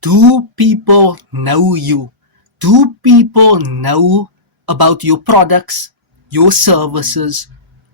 Do people know you? Do people know about your products, your services,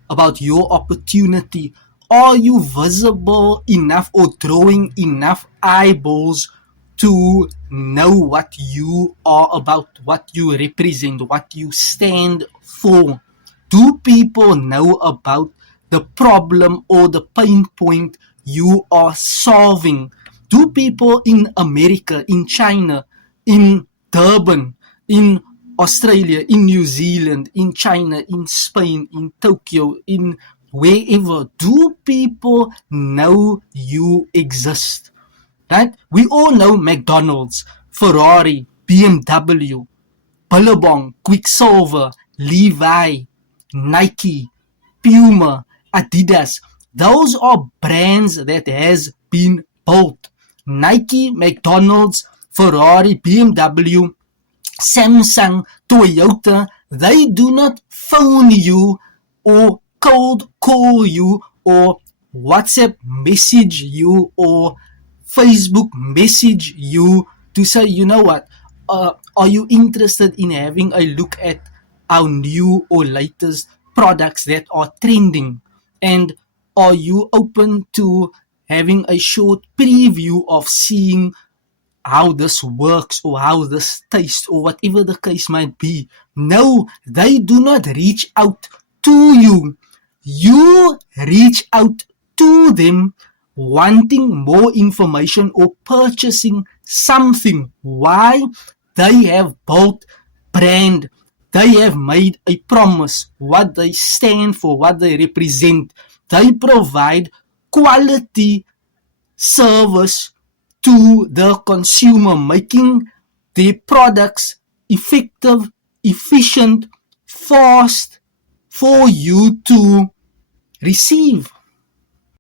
about your opportunity? Are you visible enough or drawing enough eyeballs to know what you are about, what you represent, what you stand for? Do people know about the problem or the pain point you are solving? Do people in America, in China, in Durban, in Australia, in New Zealand, in China, in Spain, in Tokyo, in wherever, do people know you exist? Right? We all know McDonald's, Ferrari, BMW, Billabong, Quicksilver, Levi, Nike, Puma, Adidas. Those are brands that has been built. Nike, McDonald's, Ferrari, BMW, Samsung, Toyota, they do not phone you or cold call you or WhatsApp message you or Facebook message you to say, you know what, are you interested in having a look at our new or latest products that are trending? And are you open to having a short preview of seeing how this works or how this tastes or whatever the case might be? No, they do not reach out to you. You reach out to them wanting more information or purchasing something. Why? They have built brand. They have made a promise, what they stand for, what they represent. They provide quality service to the consumer, making their products effective, efficient, fast for you to receive.